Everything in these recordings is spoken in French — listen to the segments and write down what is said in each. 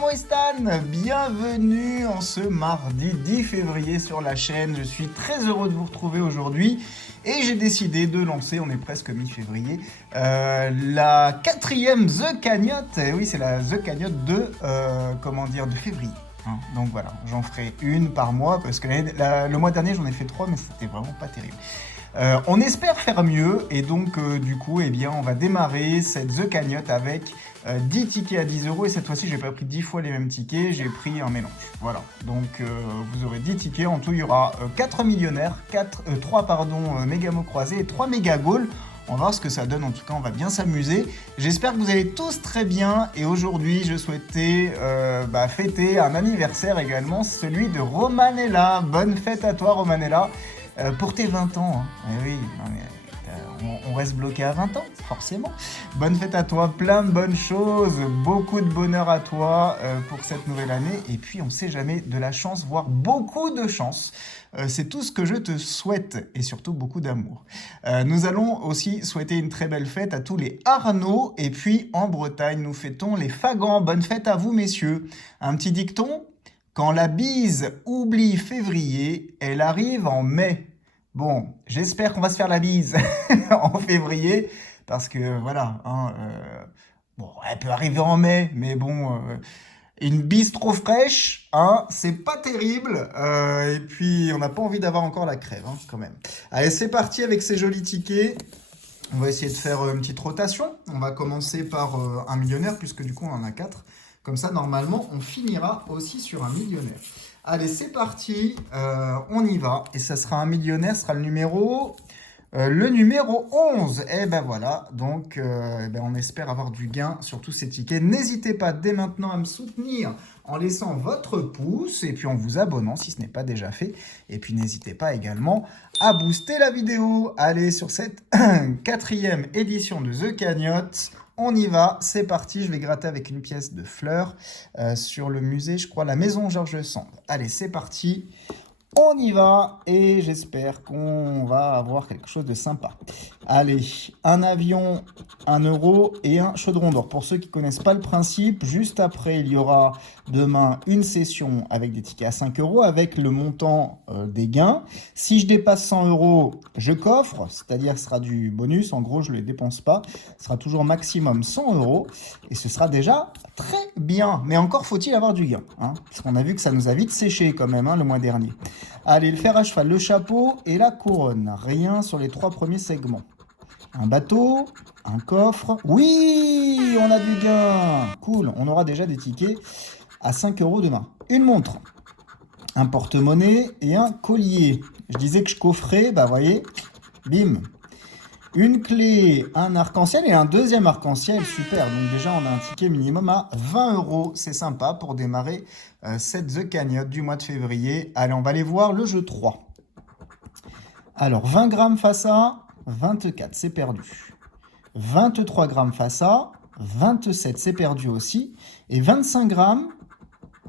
moi Stan, bienvenue en ce mardi 10 février sur la chaîne. Je suis très heureux de vous retrouver aujourd'hui et j'ai décidé de lancer, on est presque mi-février, la quatrième The Cagnotte. Et oui, c'est la The Cagnotte de février. Donc voilà, j'en ferai une par mois parce que le mois dernier j'en ai fait 3 mais c'était vraiment pas terrible. On espère faire mieux et donc du coup on va démarrer cette The Cagnotte avec 10 tickets à 10 euros et cette fois-ci j'ai pas pris 10 fois les mêmes tickets, j'ai pris un mélange. Voilà, donc vous aurez 10 tickets, en tout il y aura 4 millionnaires, 3 méga mots croisés et 3 méga goals. On va voir ce que ça donne, en tout cas on va bien s'amuser. J'espère que vous allez tous très bien et aujourd'hui je souhaitais fêter un anniversaire également, celui de Romanella. Bonne fête à toi Romanella. Pour tes 20 ans, hein. Oui, on reste bloqué à 20 ans, forcément. Bonne fête à toi, plein de bonnes choses, beaucoup de bonheur à toi pour cette nouvelle année. Et puis, on ne sait jamais, de la chance, voire beaucoup de chance. C'est tout ce que je te souhaite et surtout beaucoup d'amour. Nous allons aussi souhaiter une très belle fête à tous les Arnaud. Et puis, en Bretagne, nous fêtons les Fagans. Bonne fête à vous, messieurs. Un petit dicton. Quand la bise oublie février, elle arrive en mai. Bon, j'espère qu'on va se faire la bise en février, parce que voilà, elle peut arriver en mai, mais bon, une bise trop fraîche, c'est pas terrible, et puis on n'a pas envie d'avoir encore la crève, quand même. Allez, c'est parti avec ces jolis tickets. On va essayer de faire une petite rotation. On va commencer par un millionnaire, puisque du coup on en a 4. Comme ça, normalement, on finira aussi sur un millionnaire. Allez, c'est parti, on y va. Et ça sera un millionnaire, ce sera le numéro 11. Et ben voilà, donc on espère avoir du gain sur tous ces tickets. N'hésitez pas dès maintenant à me soutenir en laissant votre pouce et puis en vous abonnant si ce n'est pas déjà fait. Et puis n'hésitez pas également à booster la vidéo. Allez, sur cette quatrième édition de The Cagnotte, on y va, c'est parti. Je vais gratter avec une pièce de fleurs sur le musée, je crois, la maison Georges Sand. Allez, c'est parti. On y va et j'espère qu'on va avoir quelque chose de sympa. Allez, un avion, 1 euro et un chaudron d'or. Pour ceux qui ne connaissent pas le principe, juste après, il y aura demain une session avec des tickets à 5 euros avec le montant des gains. Si je dépasse 100 euros, je coffre, c'est-à-dire ce sera du bonus. En gros, je ne le dépense pas. Ce sera toujours maximum 100 euros et ce sera déjà très bien. Mais encore faut-il avoir du gain, parce qu'on a vu que ça nous a vite séché quand même le mois dernier. Allez, le fer à cheval, le chapeau et la couronne. Rien sur les 3 premiers segments. Un bateau, un coffre. Oui, on a du gain. Cool, on aura déjà des tickets à 5 euros demain. Une montre, un porte-monnaie et un collier. Je disais que je coffrais, voyez, bim. Une clé, un arc-en-ciel et un deuxième arc-en-ciel, super. Donc déjà, on a un ticket minimum à 20 euros. C'est sympa pour démarrer cette The Cagnotte du mois de février. Allez, on va aller voir le jeu 3. Alors, 20 grammes face à 24, c'est perdu. 23 grammes face à 27, c'est perdu aussi. Et 25 grammes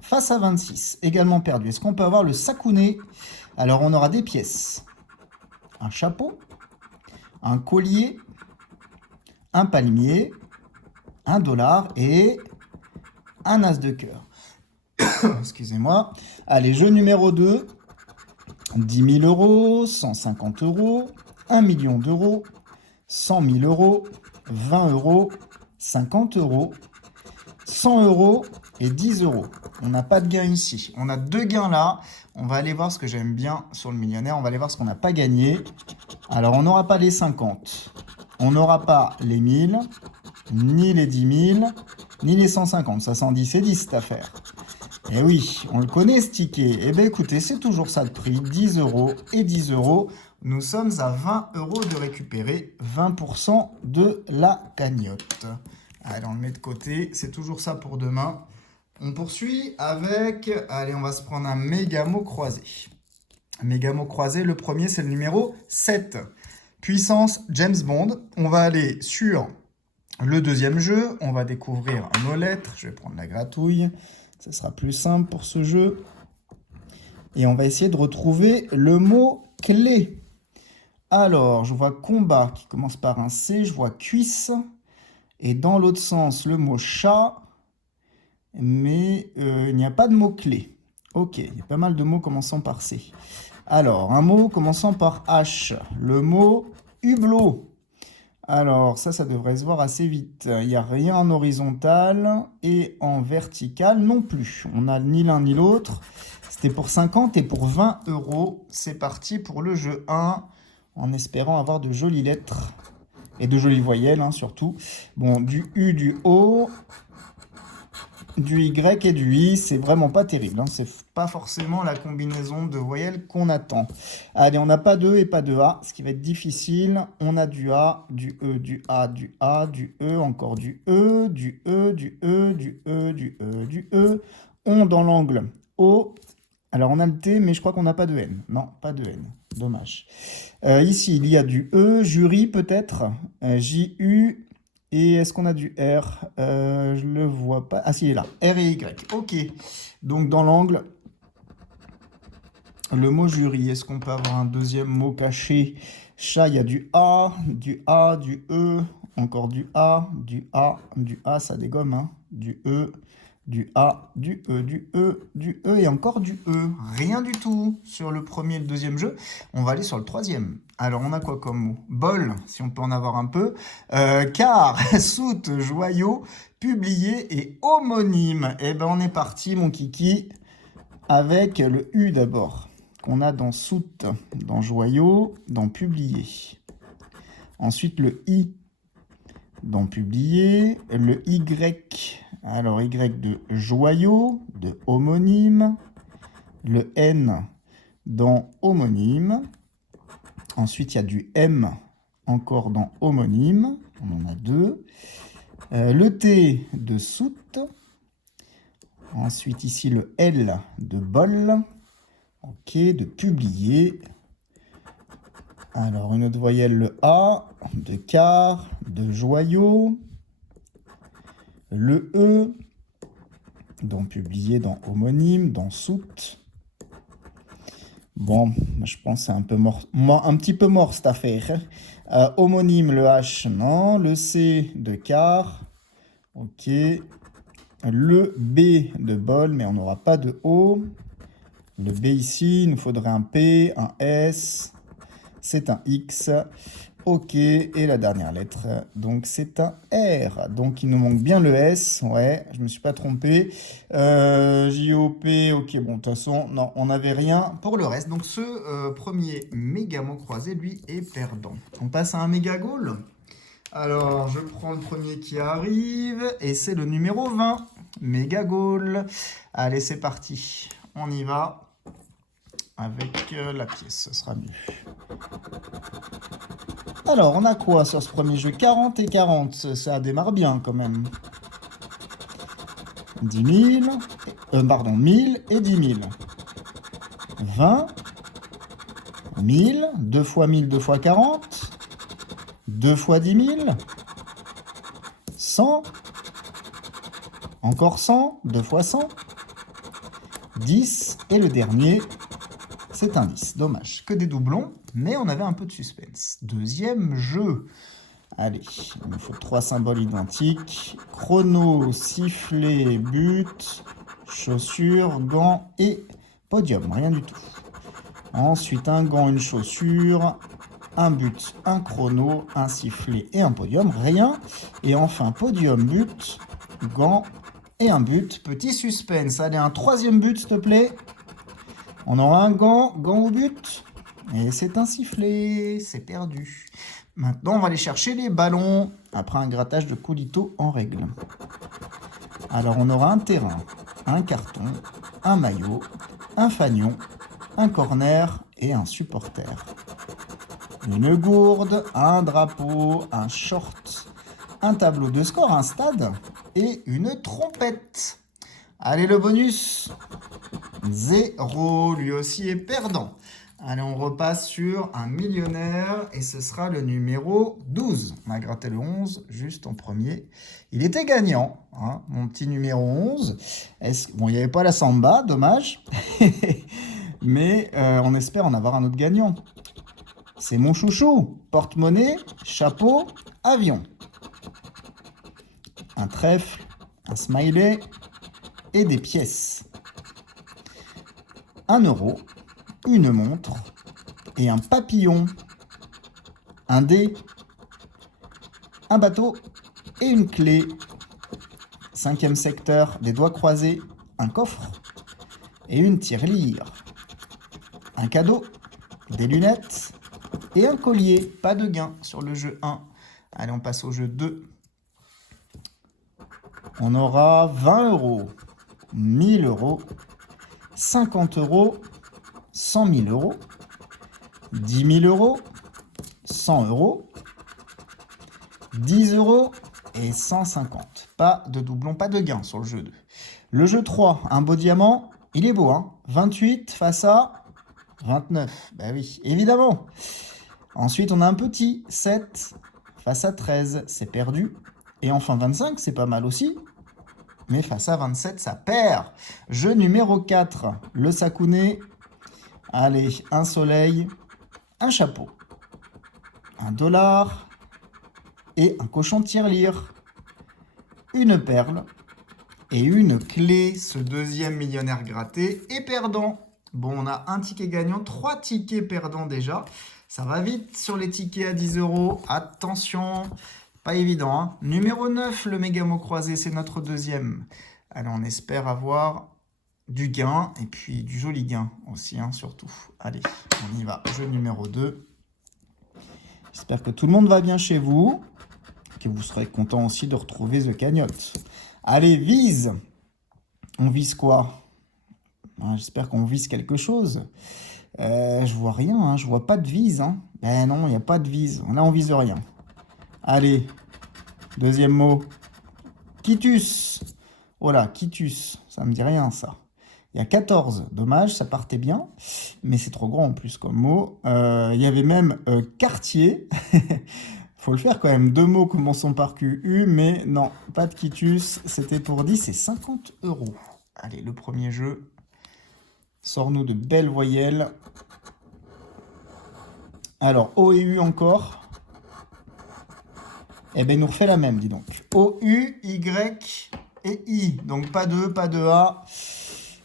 face à 26, également perdu. Est-ce qu'on peut avoir le sakouné? Alors, on aura des pièces. Un chapeau, un collier, un palmier, un dollar et un as de cœur. Excusez-moi. Allez, jeu numéro 2. 10 000 euros, 150 euros, 1 million d'euros, 100 000 euros, 20 euros, 50 euros, 100 euros et 10 euros. On n'a pas de gain ici. On a 2 gains là. On va aller voir ce que j'aime bien sur le millionnaire. On va aller voir ce qu'on n'a pas gagné. Alors, on n'aura pas les 50. On n'aura pas les 1000, ni les 10 000, ni les 150. Ça 110 et 10 cette affaire. Eh oui, on le connaît ce ticket. Eh bien écoutez, c'est toujours ça de prix. 10 euros et 10 euros. Nous sommes à 20 euros de récupérer 20% de la cagnotte. Allez, on le met de côté. C'est toujours ça pour demain. On poursuit avec... Allez, on va se prendre un méga mot croisé. Un méga mot croisé, le premier, c'est le numéro 7. Puissance James Bond. On va aller sur le deuxième jeu. On va découvrir nos lettres. Je vais prendre la gratouille. Ça sera plus simple pour ce jeu. Et on va essayer de retrouver le mot clé. Alors, je vois combat qui commence par un C. Je vois cuisse. Et dans l'autre sens, le mot chat. mais il n'y a pas de mots-clés. Ok, il y a pas mal de mots commençant par C. Alors, un mot commençant par H. Le mot hublot. Alors, ça devrait se voir assez vite. Il n'y a rien en horizontal et en vertical non plus. On n'a ni l'un ni l'autre. C'était pour 50 et pour 20 euros. C'est parti pour le jeu 1, en espérant avoir de jolies lettres et de jolies voyelles, hein, surtout. Bon, du U, du O, du Y et du I, c'est vraiment pas terrible, hein. C'est pas forcément la combinaison de voyelles qu'on attend. Allez, on n'a pas de E et pas de A, ce qui va être difficile. On a du A, du E, du A, du A, du E, encore du E, du E, du E, du E, du E, du E. On dans l'angle O. Alors on a le T, mais je crois qu'on n'a pas de N. Non, pas de N. Dommage. Ici, il y a du E, jury peut-être. J-U. Et est-ce qu'on a du R? Je le vois pas. Ah si, il est là. R et Y. Ok. Donc dans l'angle, le mot jury. Est-ce qu'on peut avoir un deuxième mot caché? Chat, il y a du A, du A, du E, encore du A, du A, du A, ça dégomme, hein. Du E, du A, du E, du E, du E et encore du E. Rien du tout sur le premier et le deuxième jeu. On va aller sur le troisième. Alors, on a quoi comme mot? Bol, si on peut en avoir un peu. Car, soute, joyau, publié et homonyme. Eh ben, on est parti, mon kiki, avec le U d'abord. Qu'on a dans soute, dans joyau, dans publié. Ensuite, le I dans publié. Le Y, alors Y de joyau, de homonyme. Le N dans homonyme. Ensuite, il y a du M encore dans homonyme. On en a deux. Le T de soute. Ensuite, ici, le L de bol. Ok, de publier. Alors, une autre voyelle, le A, de quart, de joyau. Le E, dans publier, dans homonyme, dans soute. Bon, je pense que c'est un petit peu mort cette affaire. Homonyme, le H, non. Le C de quart. Ok. Le B de bol, mais on n'aura pas de O. Le B ici, il nous faudrait un P, un S. C'est un X. Ok, et la dernière lettre, donc c'est un R. Donc il nous manque bien le S, ouais, je me suis pas trompé. J-O-P, ok, bon, de toute façon, non, on n'avait rien pour le reste. Donc ce premier méga mot croisé, lui, est perdant. On passe à un méga goal. Alors, je prends le premier qui arrive, et c'est le numéro 20, méga goal. Allez, c'est parti, on y va. Avec la pièce, ce sera mieux. Alors, on a quoi sur ce premier jeu? 40 et 40, ça démarre bien quand même. 10 000, pardon, 1000 et 10 000. 20, 1000, 2 fois 1000, 2 fois 40, 2 fois 10 000, 100, encore 100, 2 fois 100, 10, et le dernier, c'est un 10. Dommage, que des doublons, mais on avait un peu de suspense. Deuxième jeu. Allez, il nous faut 3 symboles identiques. Chrono, sifflet, but, chaussure, gants et podium. Rien du tout. Ensuite, un gant, une chaussure, un but, un chrono, un sifflet et un podium. Rien. Et enfin, podium, but, gant et un but. Petit suspense. Allez, un troisième but, s'il te plaît. On aura un gant au but. Et c'est un sifflet. C'est perdu. Maintenant, on va aller chercher les ballons après un grattage de Colito en règle. Alors, on aura un terrain, un carton, un maillot, un fanion, un corner et un supporter. Une gourde, un drapeau, un short, un tableau de score, un stade et une trompette. Allez, le bonus. 0, lui aussi est perdant. Allez, on repasse sur un millionnaire et ce sera le numéro 12. On a gratté le 11 juste en premier. Il était gagnant, hein, mon petit numéro 11. Bon, il n'y avait pas la samba, dommage. Mais on espère en avoir un autre gagnant. C'est mon chouchou. Porte-monnaie, chapeau, avion. Un trèfle, un smiley, et des pièces. 1 euro, une montre et un papillon. Un dé, un bateau et une clé. 5e secteur, des doigts croisés, un coffre et une tirelire. Un cadeau, des lunettes et un collier. Pas de gain sur le jeu 1. Allez, on passe au jeu 2. On aura 20 euros, 1000 euros, 50 euros, 100 000 euros, 10 000 euros, 100 euros, 10 euros et 150. Pas de doublon, pas de gain sur le jeu 2. Le jeu 3, un beau diamant, il est beau, hein. 28 face à 29. Bah oui, évidemment. Ensuite, on a un petit 7 face à 13, c'est perdu. Et enfin 25, c'est pas mal aussi. Mais face à 27, ça perd. Jeu numéro 4, le sakouné. Allez, un soleil, un chapeau, un dollar et un cochon de tirelire, une perle et une clé. Ce deuxième millionnaire gratté est perdant. Bon, on a un ticket gagnant, 3 tickets perdants déjà. Ça va vite sur les tickets à 10 euros. Attention, pas évident, hein. Numéro 9, le méga mot croisé, c'est notre deuxième. Allez, on espère avoir du gain et puis du joli gain aussi, hein, surtout. Allez, on y va. Jeu numéro 2. J'espère que tout le monde va bien chez vous, que vous serez content aussi de retrouver The Cagnotte. Allez, vise. On vise quoi? J'espère qu'on vise quelque chose. Je vois rien, hein, je vois pas de vise. Hein. Ben non, il n'y a pas de vise. Là, on vise rien. Allez, deuxième mot. Quitus. Voilà, quitus. Ça me dit rien, ça. Il y a 14. Dommage, ça partait bien. Mais c'est trop grand en plus comme mot. Il y avait même quartier. Faut le faire quand même. 2 mots commençant par QU. Mais non, pas de quitus. C'était pour 10 et 50 euros. Allez, le premier jeu. Sors-nous de belles voyelles. Alors, O et U encore. Eh bien, il nous refait la même, dis donc. O, U, Y et I. Donc, pas de E, pas de A.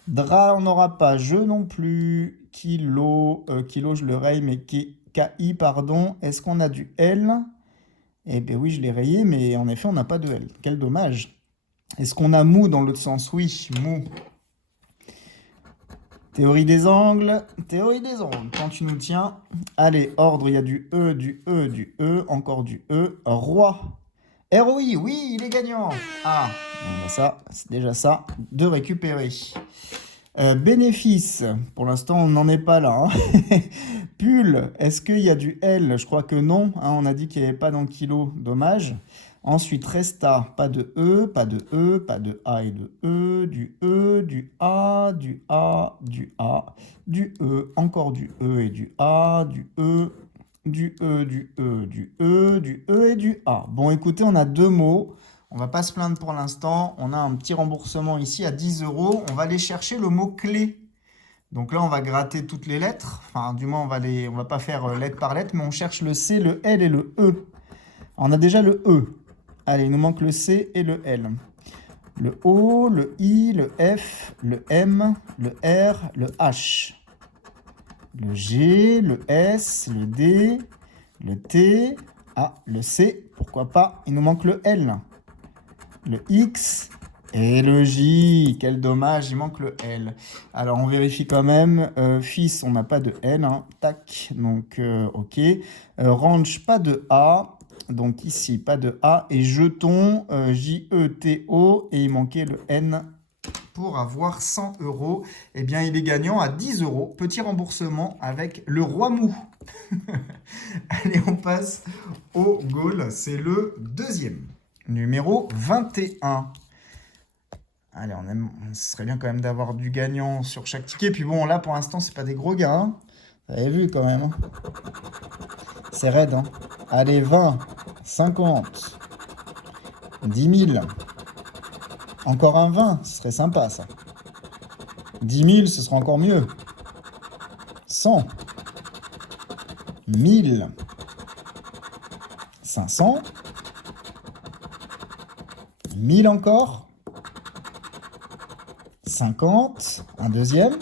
Dra, on n'aura pas. Je non plus. Kilo, kilo, je le raye, mais KI, pardon. Est-ce qu'on a du L? Eh bien, oui, je l'ai rayé, mais en effet, on n'a pas de L. Quel dommage. Est-ce qu'on a mou dans l'autre sens? Oui, mou. Théorie des angles, quand tu nous tiens. Allez, ordre, il y a du E, du E, du E, encore du E. Roi. ROI, oui, il est gagnant. Ah, bon, ça, c'est déjà ça, de récupérer. Bénéfice, pour l'instant, on n'en est pas là. Hein. Pull, est-ce qu'il y a du L? Je crois que non. Hein, on a dit qu'il n'y avait pas dans kilo, dommage. Ensuite, resta, pas de E, pas de E, pas de A et de E, du E, du A, du A, du A, du E, encore du E et du A, du E, du E, du E, du E, du E et du A. Bon, écoutez, on a 2 mots. On va pas se plaindre pour l'instant. On a un petit remboursement ici à 10 euros. On va aller chercher le mot clé. Donc là, on va gratter toutes les lettres. Enfin, du moins, on va pas faire lettre par lettre, mais on cherche le C, le L et le E. On a déjà le E. Allez, il nous manque le C et le L. Le O, le I, le F, le M, le R, le H. Le G, le S, le D, le T. Ah, le C, pourquoi pas. Il nous manque le L. Le X et le J. Quel dommage, il manque le L. Alors, on vérifie quand même. Fils, on n'a pas de L. Hein. Tac, donc OK. Range, pas de A. Donc ici, pas de A. Et jeton, J-E-T-O. Et il manquait le N pour avoir 100 euros. Eh bien, il est gagnant à 10 euros. Petit remboursement avec le roi mou. Allez, on passe au goal. C'est le deuxième. Numéro 21. Allez, ce serait bien quand même d'avoir du gagnant sur chaque ticket. Puis bon, là, pour l'instant, c'est pas des gros gars. Hein. Vous avez vu quand même. Hein. C'est raide. Hein. Allez, 20, 50, 10 000. Encore un 20, ce serait sympa, ça. 10 000, ce sera encore mieux. 100. 1000. 500. 1000 encore. 50, un deuxième,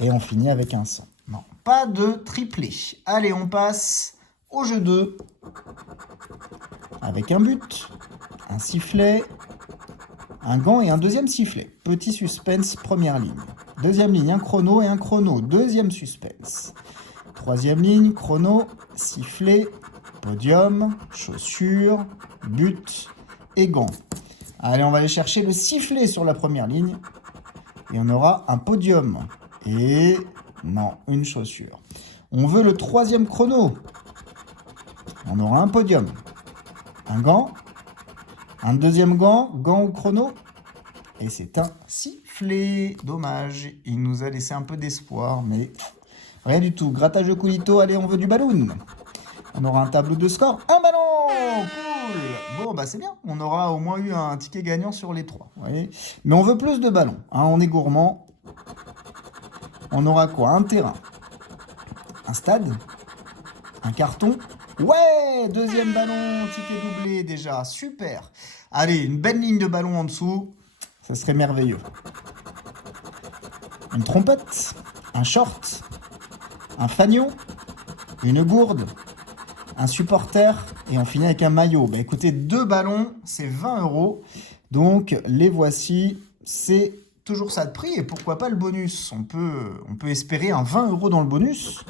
et on finit avec un 100. Non, pas de triplé. Allez, on passe au jeu 2, avec un but, un sifflet, un gant et un deuxième sifflet. Petit suspense, première ligne. Deuxième ligne, un chrono et un chrono. Deuxième suspense. Troisième ligne, chrono, sifflet, podium, chaussures, but et gant. Allez, on va aller chercher le sifflet sur la première ligne. Et on aura un podium. Et non, une chaussure. On veut le troisième chrono. On aura un podium. Un gant. Un deuxième gant, gant ou chrono. Et c'est un sifflet. Dommage, il nous a laissé un peu d'espoir, mais rien du tout. Grattage de Coolito, allez, on veut du ballon. On aura un tableau de score. Un ballon. Cool. Bon, bah c'est bien. On aura au moins eu un ticket gagnant sur les 3. Vous voyez, mais on veut plus de ballons. Hein, on est gourmand. On aura quoi? Un terrain. Un stade. Un carton. Ouais, deuxième ballon, ticket doublé déjà, super. Allez, une belle ligne de ballon en dessous, ça serait merveilleux. Une trompette, un short, un fanion, une gourde, un supporter et on finit avec un maillot. Bah écoutez, 2 ballons, c'est 20 €. Donc les voici, c'est toujours ça de prix et pourquoi pas le bonus. On peut espérer un 20 € dans le bonus.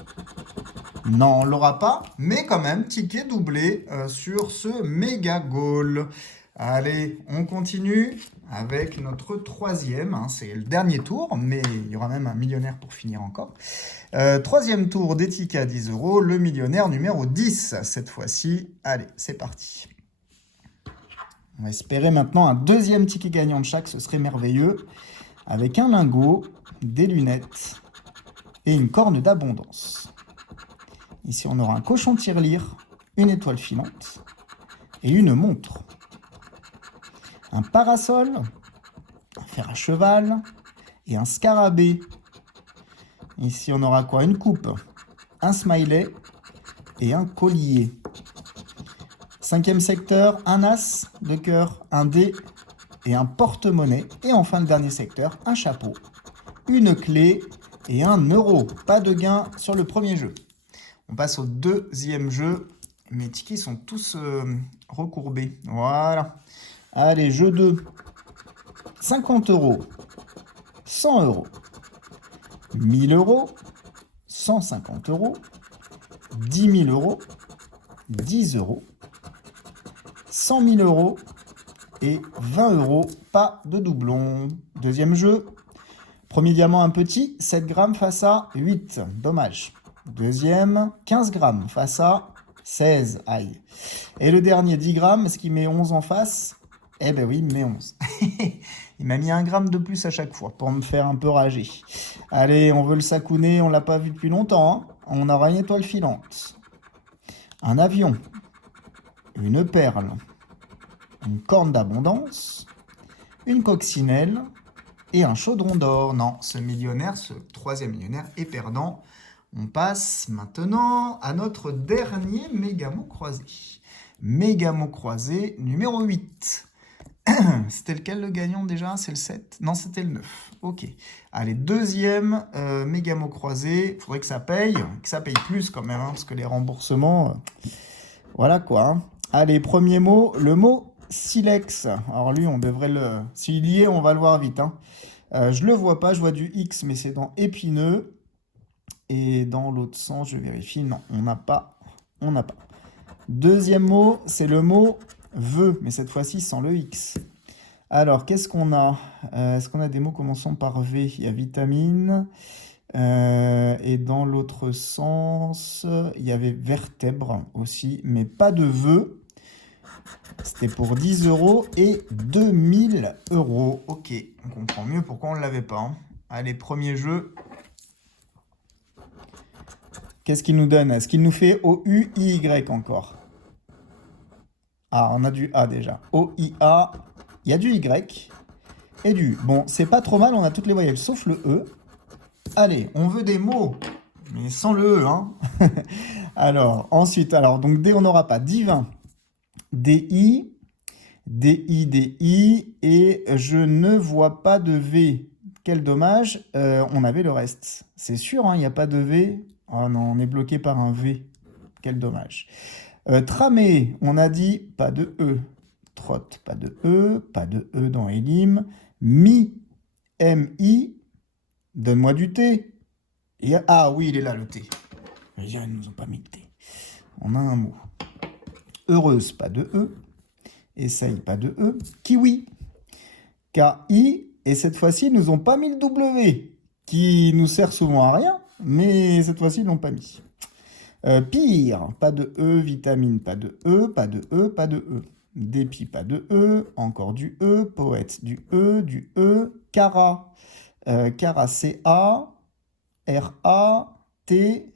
Non, on ne l'aura pas, mais quand même, ticket doublé sur ce méga goal. Allez, on continue avec notre troisième. Hein, c'est le dernier tour, mais il y aura même un millionnaire pour finir encore. Troisième tour des tickets à 10 €, le millionnaire numéro 10 cette fois-ci. Allez, c'est parti. On va espérer maintenant un deuxième ticket gagnant de chaque, ce serait merveilleux. Avec un lingot, des lunettes et une corne d'abondance. Ici, on aura un cochon tirelire, une étoile filante et une montre. Un parasol, un fer à cheval et un scarabée. Ici, on aura quoi? Une coupe, un smiley et un collier. Cinquième secteur, un as de cœur, un dé et un porte-monnaie. Et enfin, le dernier secteur, un chapeau, une clé et un euro. Pas de gain sur le premier jeu. On passe au deuxième jeu. Mes tickets sont tous recourbés. Voilà. Allez, jeu 2. 50 €, 100 €, 1000 €, 150 €, 10 000 €, 10 €, 100 000 € et 20 €. Pas de doublon. Deuxième jeu. Premier diamant, un petit, 7 grammes face à 8. Dommage. Deuxième, 15 grammes face à 16. Aïe. Et le dernier, 10 grammes. Est-ce qu'il met 11 en face? Eh ben oui, il met 11. Il m'a mis 1 gramme de plus à chaque fois pour me faire un peu rager. Allez, on veut le sakouné. On ne l'a pas vu depuis longtemps. Hein. On aura une étoile filante. Un avion. Une perle. Une corne d'abondance. Une coccinelle. Et un chaudron d'or. Non, ce millionnaire, ce troisième millionnaire est perdant. On passe maintenant à notre dernier Mégamo croisé. Mégamo croisé numéro 8. C'était lequel le gagnant déjà? C'est le 7? Non, c'était le 9. Ok. Allez, deuxième Mégamo croisé. Il faudrait que ça paye plus quand même, hein, parce que les remboursements, voilà quoi. Hein. Allez, premier mot, le mot silex. Alors lui, on devrait le... S'il y est, on va le voir vite. Hein. Je le vois pas, je vois du X, mais c'est dans épineux. Et dans l'autre sens, je vérifie. Non, on n'a pas. On n'a pas. Deuxième mot, c'est le mot vœu, mais cette fois-ci sans le X. Alors, qu'est-ce qu'on a? Est-ce qu'on a des mots commençant par V? Il y a vitamine. Et dans l'autre sens, il y avait vertèbre aussi, mais pas de vœu. C'était pour 10 € et 2000 €. Ok, on comprend mieux pourquoi on ne l'avait pas. Hein. Allez, premier jeu. Qu'est-ce qu'il nous donne? Est-ce qu'il nous fait O-U-I-Y encore? Ah, on a du A déjà. O-I-A, il y a du Y et du U. Bon, c'est pas trop mal, on a toutes les voyelles sauf le E. Allez, on veut des mots, mais sans le E. Hein. Alors, ensuite, donc D, on n'aura pas. Divin, D-I, DI, et je ne vois pas de V. Quel dommage, on avait le reste. C'est sûr, hein, il n'y a pas de V. Oh non, on est bloqué par un V. Quel dommage. Tramé, on a dit pas de E. Trotte, pas de E dans Elim. Mi, MI, donne-moi du T. Ah oui, il est là le T. Ils ne nous ont pas mis le T. On a un mot. Heureuse, pas de E. Essaye, pas de E. Kiwi, K-I. Et cette fois-ci, ils nous ont pas mis le W, qui nous sert souvent à rien, mais cette fois-ci, ils l'ont pas mis. Pire, pas de E. Vitamine, pas de E. Pas de E, pas de E. Dépit, pas de E. Encore du E. Poète, du E. Du E. Cara. Cara, C-A. R-A-T.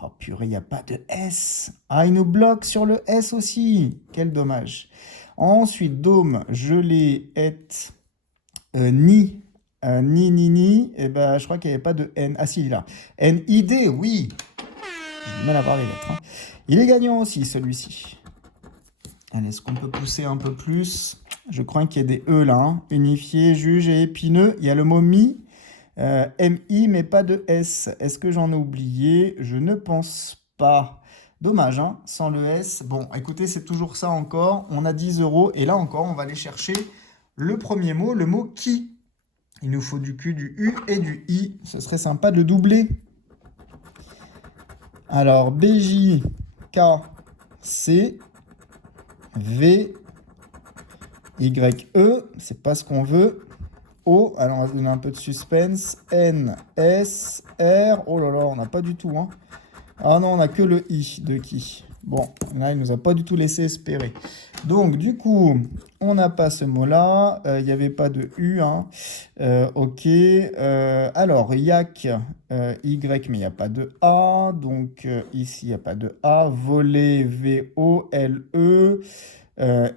Oh purée, il n'y a pas de S. Ah, il nous bloque sur le S aussi. Quel dommage. Ensuite, dôme, gelé, est, ni. Ni. Et ben, je crois qu'il n'y avait pas de N. Ah si, il est là. N-I-D, oui. J'ai du mal à voir les lettres. Hein. Il est gagnant aussi, celui-ci. Allez, est-ce qu'on peut pousser un peu plus? Je crois qu'il y a des E là. Hein. Unifié, juge et épineux. Il y a le mot mi. MI, mais pas de S. Est-ce que j'en ai oublié? Je ne pense pas. Dommage, hein, sans le S. Bon, écoutez, c'est toujours ça encore. On a 10 €. Et là encore, on va aller chercher le premier mot, le mot qui. Il nous faut du Q, du U et du I. Ce serait sympa de le doubler. Alors, BJ, K, C, V, Y, E. C'est pas ce qu'on veut. O, alors on va donner un peu de suspense. N, S, R. Oh là là, on n'a pas du tout. Hein. Ah non, on n'a que le I de qui. Bon, là, il ne nous a pas du tout laissé espérer. Donc, du coup, on n'a pas ce mot-là. Il n'y avait pas de U. Hein. Ok. Alors, yak, Y, mais il n'y a pas de A. Donc, ici, il n'y a pas de A. Voler, V-O-L-E.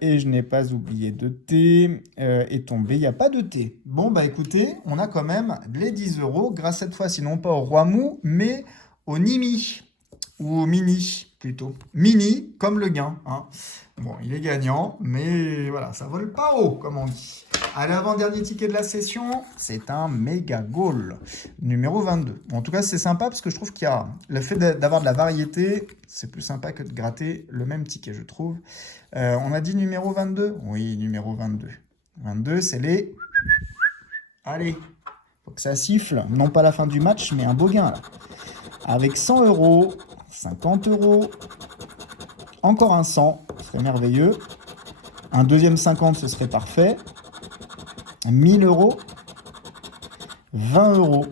Et je n'ai pas oublié de T. Et tombé, il n'y a pas de T. Bon, bah écoutez, on a quand même les 10 € grâce cette fois-ci, non pas au roi mou, mais au Nimi. Ou au Mini, plutôt. Mini, comme le gain. Hein. Bon, il est gagnant, mais voilà, ça vole pas haut, comme on dit. Allez, avant-dernier ticket de la session, c'est un méga goal, numéro 22. Bon, en tout cas, c'est sympa parce que je trouve qu'il y a le fait d'avoir de la variété, c'est plus sympa que de gratter le même ticket, je trouve. On a dit numéro 22? Oui, numéro 22. 22, c'est les... Allez, faut que ça siffle. Non pas la fin du match, mais un beau gain, là. Avec 100 €, 50 €, encore un 100, ce serait merveilleux. Un deuxième 50, ce serait parfait. 1000 €, 20 €.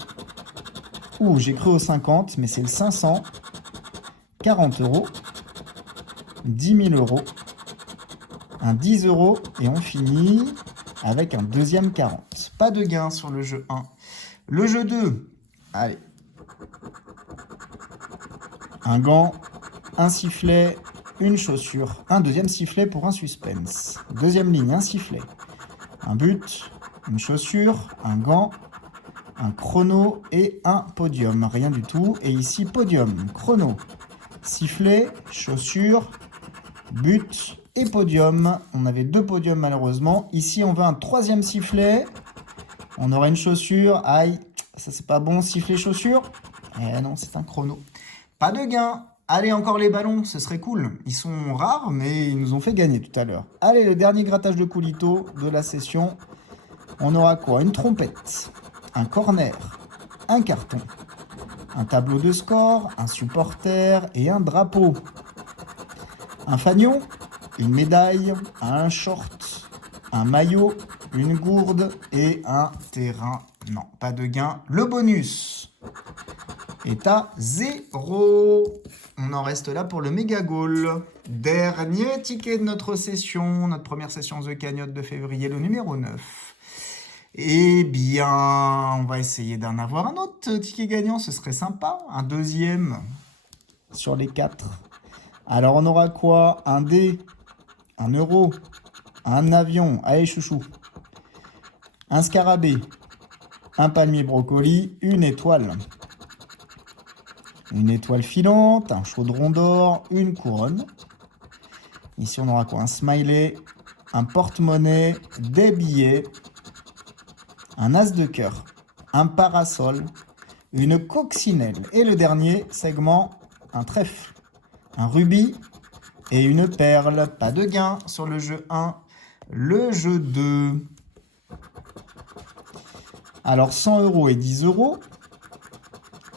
Ouh, j'ai cru au 50, mais c'est le 500. 40 €, 10 000 €, un 10 € et on finit avec un deuxième 40. Pas de gain sur le jeu 1. Le jeu 2, allez. Un gant, un sifflet, une chaussure, un deuxième sifflet pour un suspense. Deuxième ligne, un sifflet, un but, une chaussure, un gant, un chrono et un podium. Rien du tout. Et ici, podium, chrono, sifflet, chaussure, but et podium. On avait 2 podiums malheureusement. Ici, on veut un troisième sifflet. On aura une chaussure. Aïe, ça c'est pas bon. Sifflet, chaussure. Eh non, c'est un chrono. Pas de gain. Allez, encore les ballons, ce serait cool. Ils sont rares, mais ils nous ont fait gagner tout à l'heure. Allez, le dernier grattage de Coolito de la session. On aura quoi? Une trompette, un corner, un carton, un tableau de score, un supporter et un drapeau. Un fanion, une médaille, un short, un maillot, une gourde et un terrain. Non, pas de gain. Le bonus est à 0. On en reste là pour le méga goal. Dernier ticket de notre session, notre première session The Cagnotte de février, le numéro 9. Eh bien, on va essayer d'en avoir un autre ticket gagnant, ce serait sympa. Un deuxième sur les 4. Alors, on aura quoi? Un dé, un euro, un avion, allez chouchou, un scarabée, un palmier brocoli, une étoile filante, un chaudron d'or, une couronne. Ici, on aura quoi? Un smiley, un porte-monnaie, des billets, un as de cœur, un parasol, une coccinelle. Et le dernier segment, un trèfle, un rubis et une perle. Pas de gain sur le jeu 1. Le jeu 2. Alors 100 € et 10 €,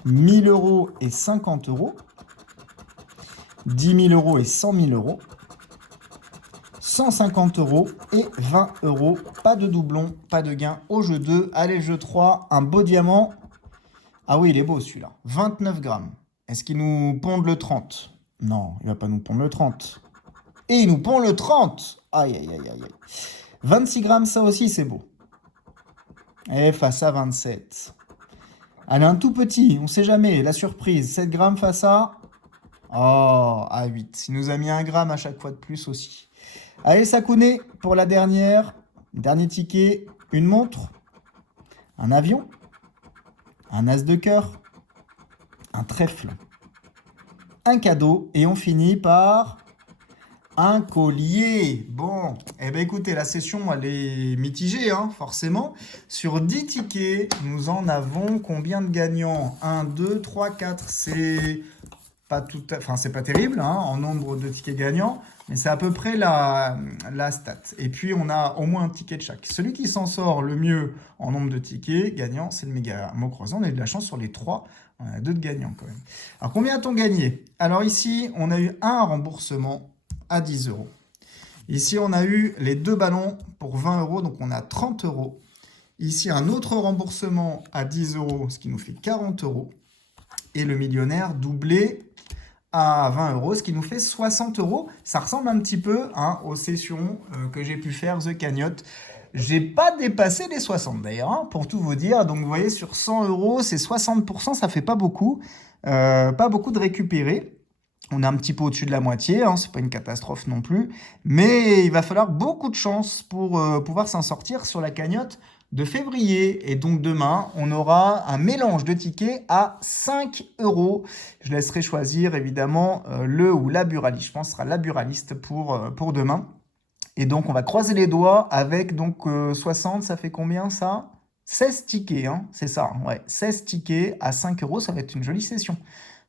1000 € et 50 €, 10 000 € et 100 000 €, 150 € et 20 €. Pas de doublon, pas de gain au jeu 2. Allez, jeu 3, un beau diamant. Ah oui, il est beau celui-là. 29 grammes. Est-ce qu'il nous pond le 30? Non, il va pas nous pondre le 30. Et il nous pond le 30. Aïe, aïe, aïe, aïe. 26 grammes, ça aussi, c'est beau. Et face à 27. Allez, un tout petit, on sait jamais, la surprise. 7 grammes face à... Oh, à 8. Il nous a mis 1 gramme à chaque fois de plus aussi. Allez, Sakouné, pour la dernière. Dernier ticket, une montre, un avion, un as de cœur, un trèfle, un cadeau, et on finit par un collier. Bon, eh bien écoutez, la session, elle est mitigée, hein, forcément. Sur 10 tickets, nous en avons combien de gagnants? 1, 2, 3, 4, c'est pas tout, enfin c'est pas terrible, hein, en nombre de tickets gagnants, mais c'est à peu près la stat. Et puis on a au moins un ticket de chaque. Celui qui s'en sort le mieux en nombre de tickets gagnants, c'est le méga mot croisant. On a eu de la chance sur les 3, on a 2 de gagnants quand même. Alors combien a-t-on gagné? Alors ici, on a eu un remboursement à 10 €. Ici, on a eu les 2 ballons pour 20 €, donc on a 30 €. Ici, un autre remboursement à 10 €, ce qui nous fait 40 €. Et le millionnaire doublé à 20 €, ce qui nous fait 60 €. Ça ressemble un petit peu, hein, aux sessions que j'ai pu faire The Cagnotte. J'ai pas dépassé les 60 d'ailleurs, hein, pour tout vous dire. Donc vous voyez, sur 100 €, c'est 60%, ça fait pas beaucoup. Pas beaucoup de récupérer. On est un petit peu au-dessus de la moitié, hein, c'est pas une catastrophe non plus. Mais il va falloir beaucoup de chance pour pouvoir s'en sortir sur la cagnotte de février. Et donc demain, on aura un mélange de tickets à 5 €. Je laisserai choisir évidemment le ou la buraliste. Je pense que ce sera la buraliste pour demain. Et donc on va croiser les doigts avec donc 60, ça fait combien ça? 16 tickets, hein, c'est ça, ouais. 16 tickets à 5 €, ça va être une jolie session.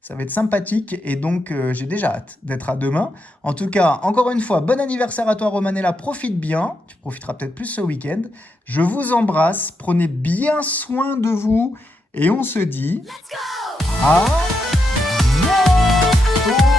Ça va être sympathique et donc j'ai déjà hâte d'être à demain. En tout cas, encore une fois, bon anniversaire à toi Romanella, profite bien. Tu profiteras peut-être plus ce week-end. Je vous embrasse, prenez bien soin de vous et on se dit à bientôt.